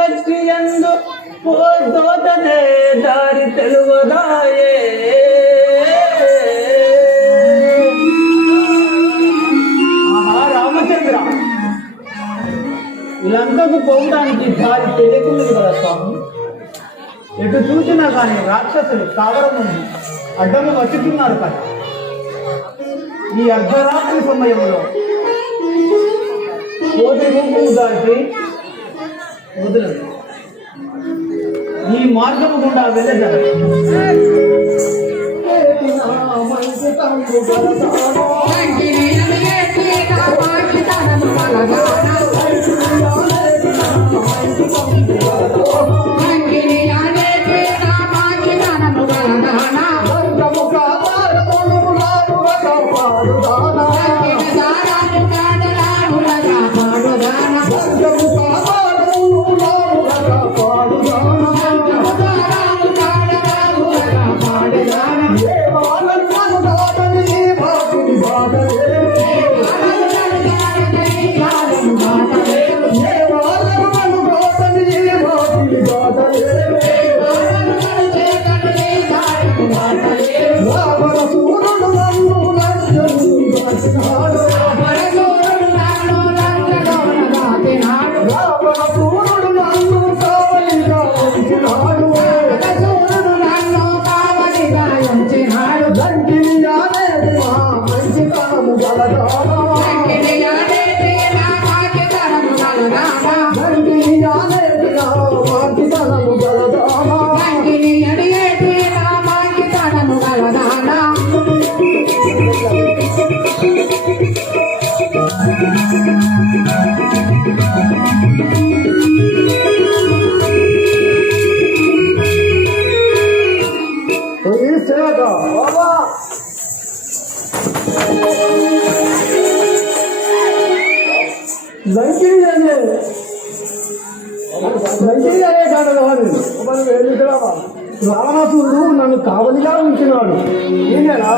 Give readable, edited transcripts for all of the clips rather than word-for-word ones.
వచ్చి ఎందు పోతోతనే దారి తెలువదాయే రామచంద్ర లంకకు పోవడానికి దారి తెలియకున్నది కదా స్వామి. ఎటు చూసినా కానీ రాక్షసులు కావడం ఉంది అడ్డము వచ్చుతున్నారు కదా. ఈ అర్ధరాత్రి సమయంలో కోటి రూపము దాటి వదలదు. ఈ మార్గము గుండా వెళ్ళదు. రావణాసురుడు నన్ను కావలిగా ఉంచినాడు. ఈయనరా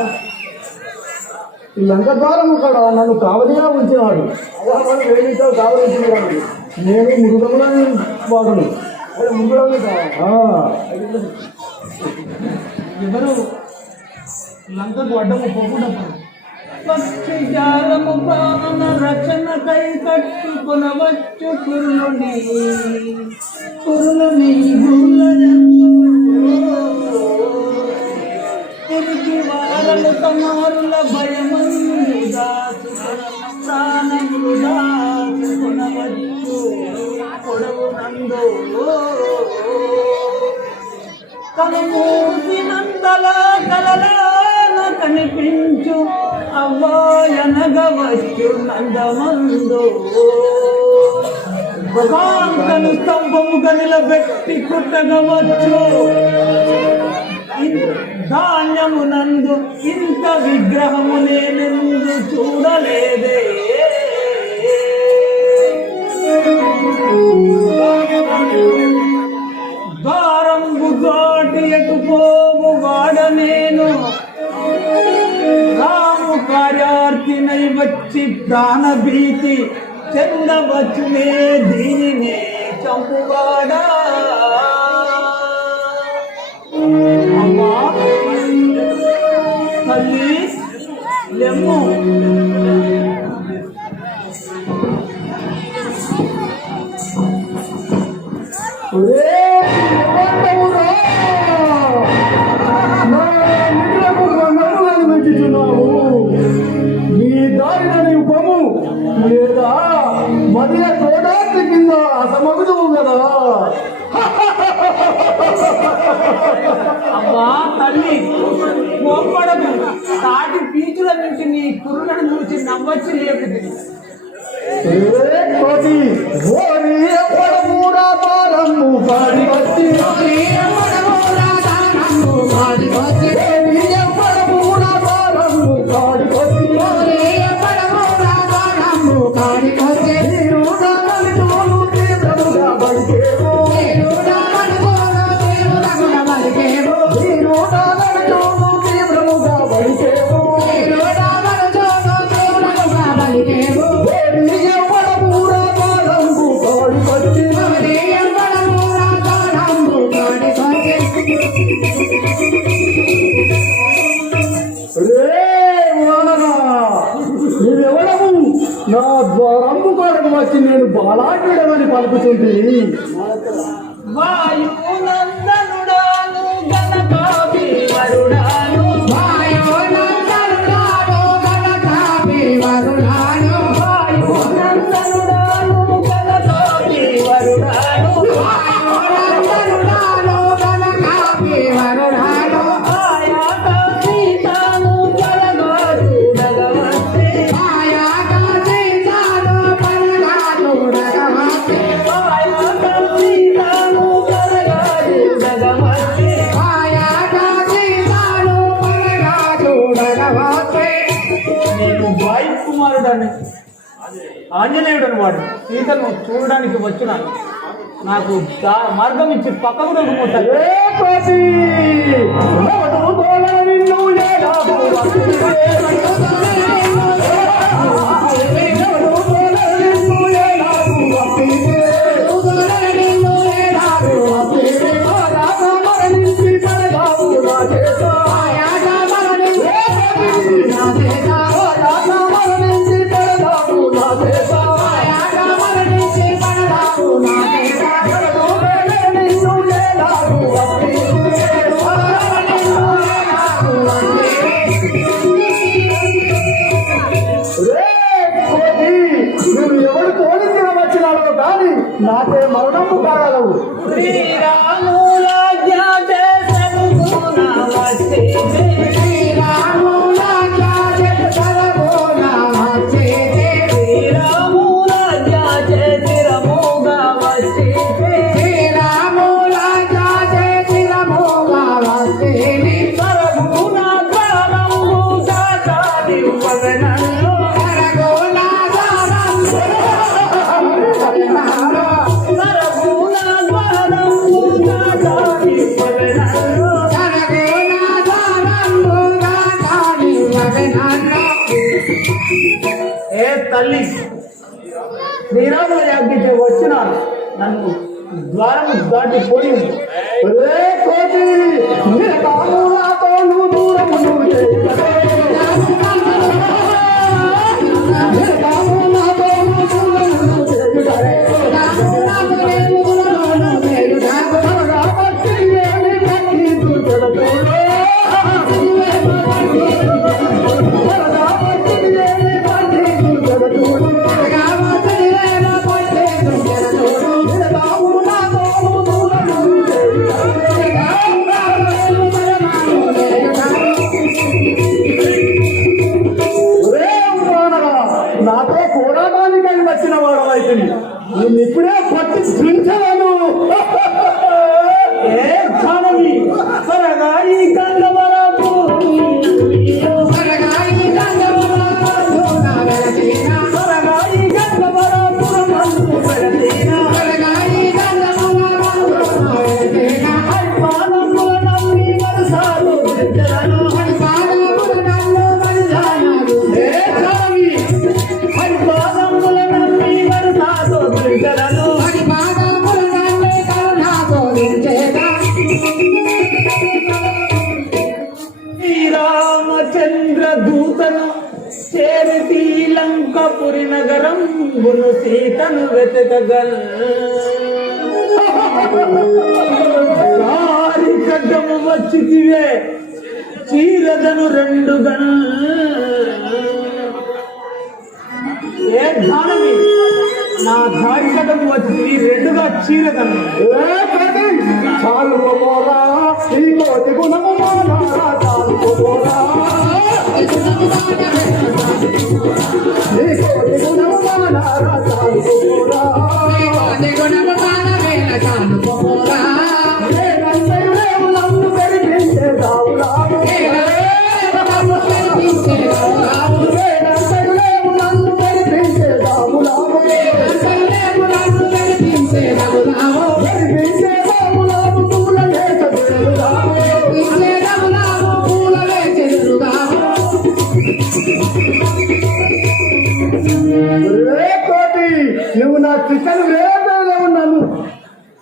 ఈ లంక ద్వారము కూడా నన్ను కావలిగా ఉంచినాడు. వేడితో కావలించినాడు. నేను మృగములని వాడును. మృగులని ఎవరు లంకకు అడ్డము పోకుండా పక్షి జాలము ప్రాణ రక్షణ కై కట్టుకొనవచ్చు కురులుని కురికి వారలు తమారుల భయమందు ప్రాణములు దాచుకొనవచ్చు పొడవు నందు కనుమూసినంతల కలలాన కనిపించు అవ్వాయనగవచ్చు నందమందు భగవంతను స్తంభముగా నిలబెట్టి కుట్టగవచ్చు ధాన్యమునందు ఇంత విగ్రహము నేనెందు చూడలేదే. ద్వారంబు దాటి ఎటు పోవు వాడ నేను రాము కార్యార్థినై వచ్చి ప్రాణభీతి చెందవచ్చునే దీనినే చంపువాడా. అమ్మా తల్లి లెమ్ము. నీ దారిని పొమ్ము లేదా మధ్య తోడాత్రి కింద అసమగుదువు కదా. అబ్బా తల్లి కోపడము. తాటి పీచుల నుంచి నీ కురులను చూసి నవ్వచ్చు లేకపోతే ఎవడ నా ద్వారంబు కొరకు వచ్చి నేను బాలాక్రీడమని పలుకుతుంది. వాయునందనుడాను గణకాభివరుడాను వాయునందనుడాను గణకాభివరుడాను వాయునందనుడాను గణకాభివరుడాను వాయునందనుడాను గణకాభివరుడాను ఆయాకాశీతాను పరగాడు భగవంతే ఆయాకాశీతాను పరగాడు భగవంతే ఆయాకాశీతాను పరగాడు భగవంతే ఆయాకాశీతాను పరగాడు భగవంతే. నేను వాయు కుమారుడని ఆంజనేయుడని వాడు సీతను చూడడానికి వచ్చినాను. నాకు మార్గం ఇచ్చి పక్కకు దొరికిపోతాడు. నువ్వు ఎవరు తోడించిన వచ్చినావు కానీ నాకే మరణము కాగలవు. ఏ తల్లి, శ్రీరాముల యాజ్ఞ వచ్చినాను, నన్ను ద్వారము దాటిపోయి కోటి దూరము నాతో పోరాటానికి వచ్చిన వాడు అయితే నేను ఇప్పుడే పట్టి ధృంచలను. ఏ ఘనవి త్వరగా ఈ గంగవరపు త్వరగా ఈ గంగవరపురమందు వెళతీనా పాదముల నమ్మి వరసాలు దిద్దలను. ఏ ఘనవి పాదముల నమ్మి వరసాలు దిద్దలను. శ్రీరామచంద్ర దూతను చేరితి లంకపురి నగరం గును సీతను వెతకగల్ వారి గడ్డము వచ్చితివే చీరదను రెండు గన్. ఏ ధానమి నా ధాడి గడ్డము వచ్చితివి రెండుగా చీరదను. చాలు పోరా ఈ కోటి గుణము మానారా, చాలు పోరా ఈ కోటి గుణము మానారా, చాలు పోరా నన్ను పెరిగించే దావురావు, నన్ను పెరిగించే దావురావు, నువ్వు నా చిక్కను వేరే ఉన్నాను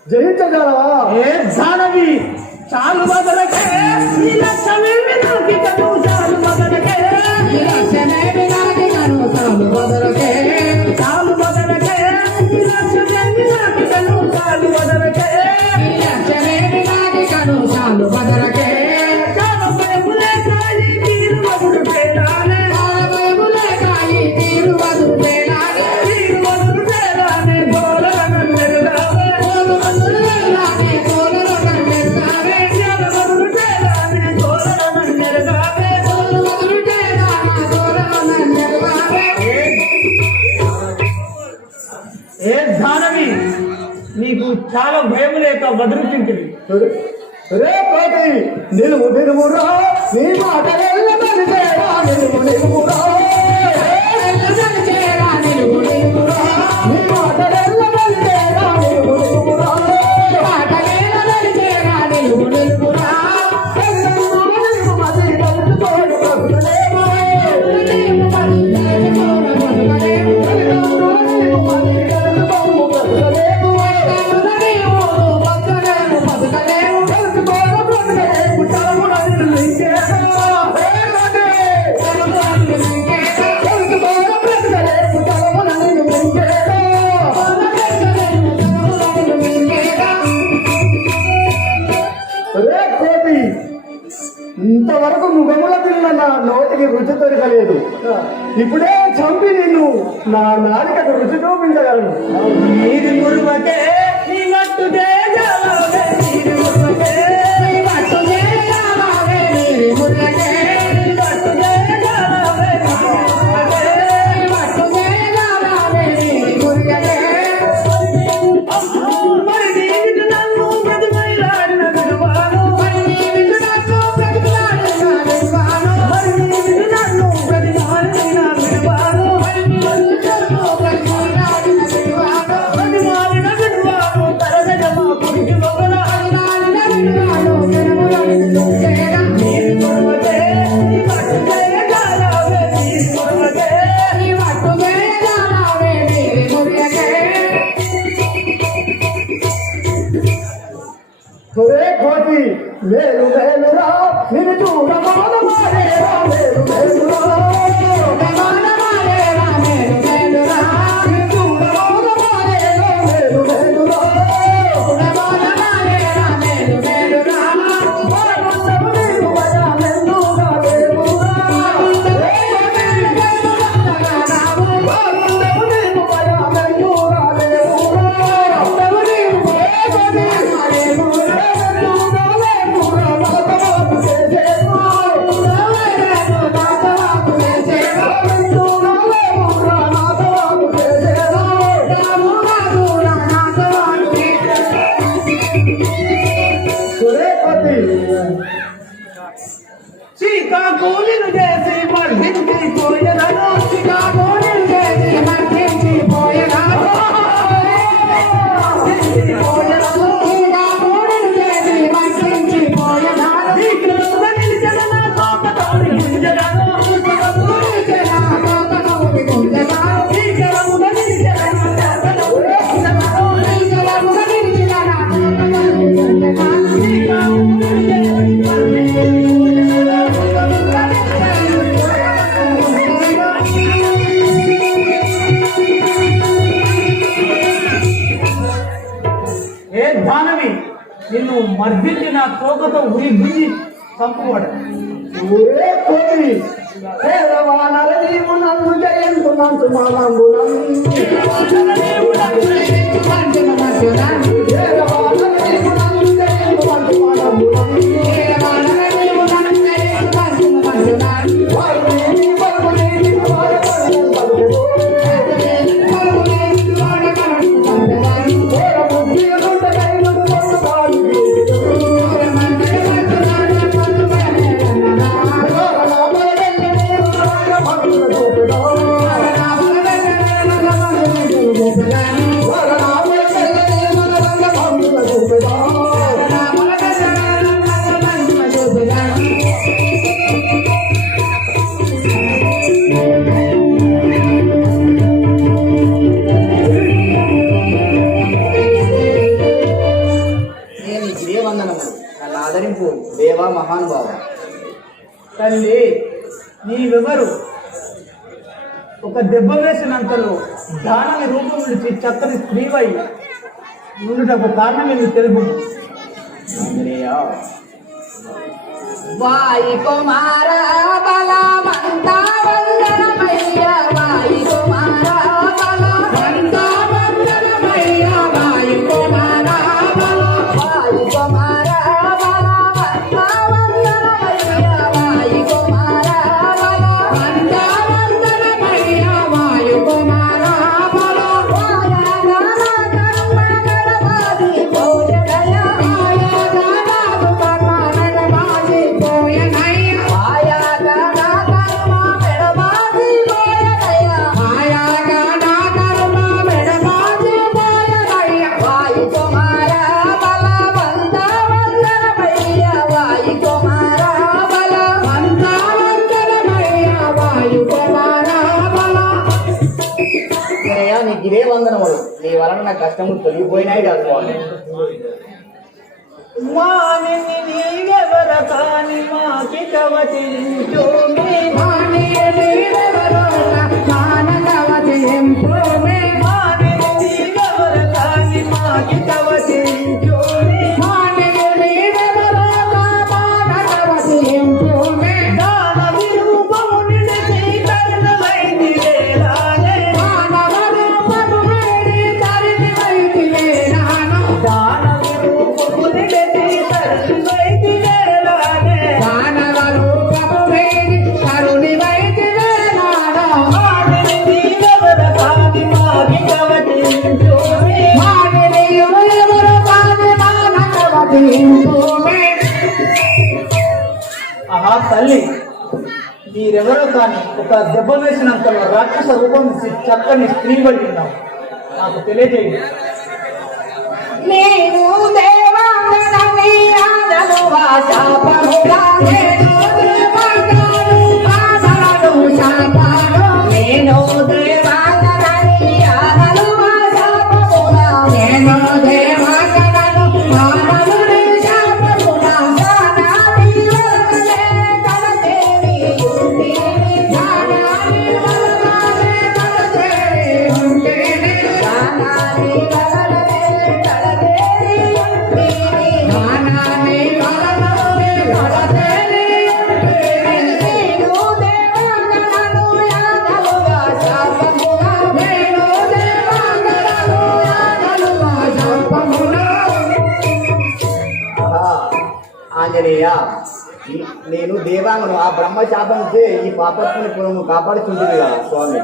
జయించగలవా? ఏ జానవి చాలు మగరకే ఈ లక్ష్మీ వినాకి కను చాలు మగరకే ఈ లక్ష్మీ వినాకి కను చాలు మగరకే చాలా భయం లేక వదిలించింది. రే కోటి నిలువు నిలువురా నీ మాట నిలువురా నిలువు నిలువురా నీ మాట ఇంతవరకు మృగముల పిల్ల నా నోటికి రుచి దొరకలేదు. ఇప్పుడే చంపి నిన్ను నా నాలుకకు రుచి చూపించగలను. నీరు మురువకే నీ మట్టు చేయాలవే నీరు మురువకే నీ మట్టు చేయాలవే నీరు మురువకే నీ మట్టు చేయాలవే నీ మట్టు చేయాలవే నీరు మురువకే మరి నీవిటు నన్ను బ్రతిమైలాడిన విలువాను మరి నీవిటు నన్ను బ్రతిమైలాడిన విలువాను మరి నీవిటు నన్ను బ్రతిమైలాడిన విలువాను మరి నీవిటు నన్ను బ్రతిమైలాడిన విలువాను బ్రతిమాలిన విలువాను తరగజమా పురుగు లోపల అన్నాలిన విలువాను జనములను చేరా నీరు కొరవతే నీ మట్టు చేయగలవే నీరు కొరవతే నీ మట్టు చేయగలవే నీరు కొరవతే. ఒరే కోటి మేలు మేలురా నిన్ను చూడమానమారేరా మేలు మేలురా మానమాలేరా మేలు మేలురా నిన్ను చూడమానమారేరా మేలు మేలురా మానమాలేరా మేలు మేలురా వారముండవు నీవు వయా మెందుగా దేవురా వారముండవు నీవు వయా మెందుగా దేవురా శ్రీకాకుళం చేసి మర్దించి పోయలను శ్రీకాకుళం చేసి మర్దించి పోయలను శ్రీకాకుళం చేసి మర్దించి పోయలను నీకులుగా నిలిచిన నా తోటతోడి గుంజలను నీకులుగా నిలిచిన నా తోటతోడి ఏ దానవి నిన్ను మర్దించి నా తోకతో ఉరి గుంజి చంపువాడు. ఒరే కోటి పేదవానల నీవు నన్ను జయంతున్నంత మానంగుణం పేదవానల నీవు నన్ను జయంతున్నంత మానంగుణం వారిని పలుకులేని వారపడను పలుకులు ఓర బుద్ధియుంట కైనను పొందుతాను నన్ను ఆదరింపు దేవా మహానుభావ. తల్లి నీవెవరు? ఒక దెబ్బ వేసినంతలో దానవి రూపం నుంచి చక్కని స్త్రీవై ఉండుటకు కారణం ఎందుకు తెలుపు. వాయి కుమార బలవంతా వందనమయ్య వాయి కుమార బలవంతా వందనమయ్య వాయి కుమార వాయి కుమార బలవంతా వందనమయ్య వాయి కుమార బలవంతా వందనమయ్య వాయి కుమార బలవాయ కర్మ గణపతి నీకు ఇదే వందనములు. నీ వలన నా కష్టము తొలగిపోయినాయి కాదు స్వామి. మానిని నీవెవర కాని మాకి కవచించు మాని నీవెవరో మానకవచించు మానిని నీవెవర కాని మాకి కవచించు మాని నీవెవరో మానకవచించు దాన విరూపము నిలిచి కరుణమైదివేలానే మానవ రూపము వేడి తరిమి వైదివేనాను దాన విరూపము నిలిచి కరుణమైదివేలానే మానవ రూపము వేడి తరుని వైదివేనాను మానిని నీవెవర కాని మాకి కవచించు మాని నీవెవరో మానకవచించు ఆహా తల్లి, మీరెవరో కానీ ఒక దెబ్బ వేసినంతలో రాక్షస రూపం ఇచ్చి చక్కని స్త్రీ పడినావు. నాకు తెలియజేయండి. నేను దేవాంగనని ఆదను శాపముగా నేను దేవాంగను ఆదను శాపము నేను దేవాంగనని ఆదను శాపముగా నేను దేవాంగనను ఆదను శాపముగా గానాని వలనే కలతేని ఉంటేని గానాని వలనే కలతేని ఉంటేని గానాని వలనే కలతేని ఉంటేని గానాని వలనే కలతేని ఉంటేని నేను దేవాంగనను యాదలుగా శాపముగా నేను దేవాంగనను యాదలుగా శాపముగా ఆహా, ఆంజనేయ, నేను దేవాంగను ఆ బ్రహ్మశాపం నుంచి ఈ పాపత్తుని పురము కాపాడుతుంటుంది కదా స్వామి.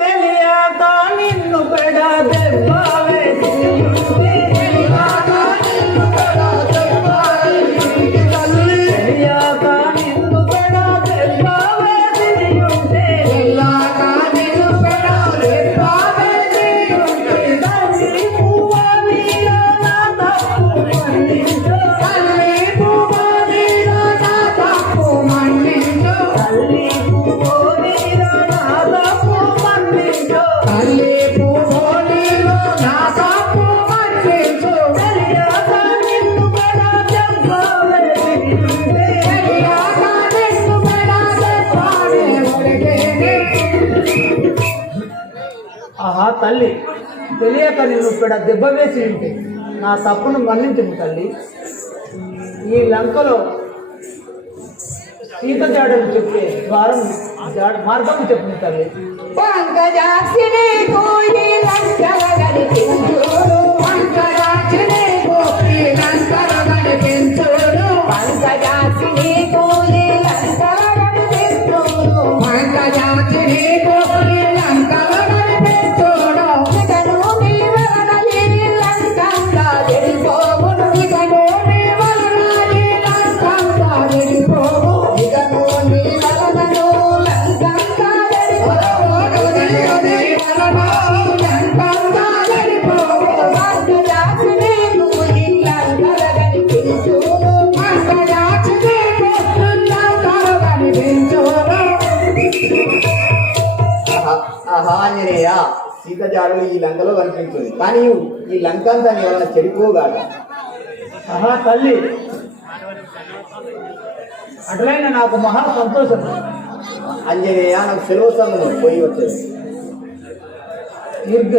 తెలియక నిన్ను పెడ దెబ్బ వేసి తెలియక నిన్ను పెడ దెబ్బ వేసి ఉంటే తల్లి పువ్వ నీలో నా తప్పు మన్నించు. తల్లి పువ్వ నీలో నా తప్పు మన్నించు. తెలియక నిన్ను పెడ దెబ్బ వేసి ఉంటే ఆహా తల్లి, తెలియక నిన్ను పెడ దెబ్బ వేసి ఉంటే నా తప్పును మన్నించింది తల్లి. ఈ లంకలో సీత జాడలు చెప్పే ద్వారం మార్గము చెప్పింది తల్లి. పంకజాక్షిని కోయి లంకల గడిపించుడు పంకజాక్షిని కోయి లంకల గడిపించుడు పంకజాక్షిని కోయి లంకల గడిపించుడు పంకజాక్షిని కోయి లంకల గడిపించుడు ఇకను నీ వలన ఈ లంకంగా వెళ్ళిపోవును ఇకను నీ వలన ఈ లంకంగా వెళ్ళిపోవు ఇకను నీ వలనను లంకంగా ఆహా ఆంజనేయ, సీత జాడలు ఈ లంకలో కనిపించింది, కానీ ఈ లంక అంతా నీ వలన చెడిపోగాక. ఆహా తల్లి, అట్లయినా నాకు మహా సంతోషం. ఆంజనేయ, నాకు సెలవు సమయం పోయి వచ్చేది. దీర్ఘ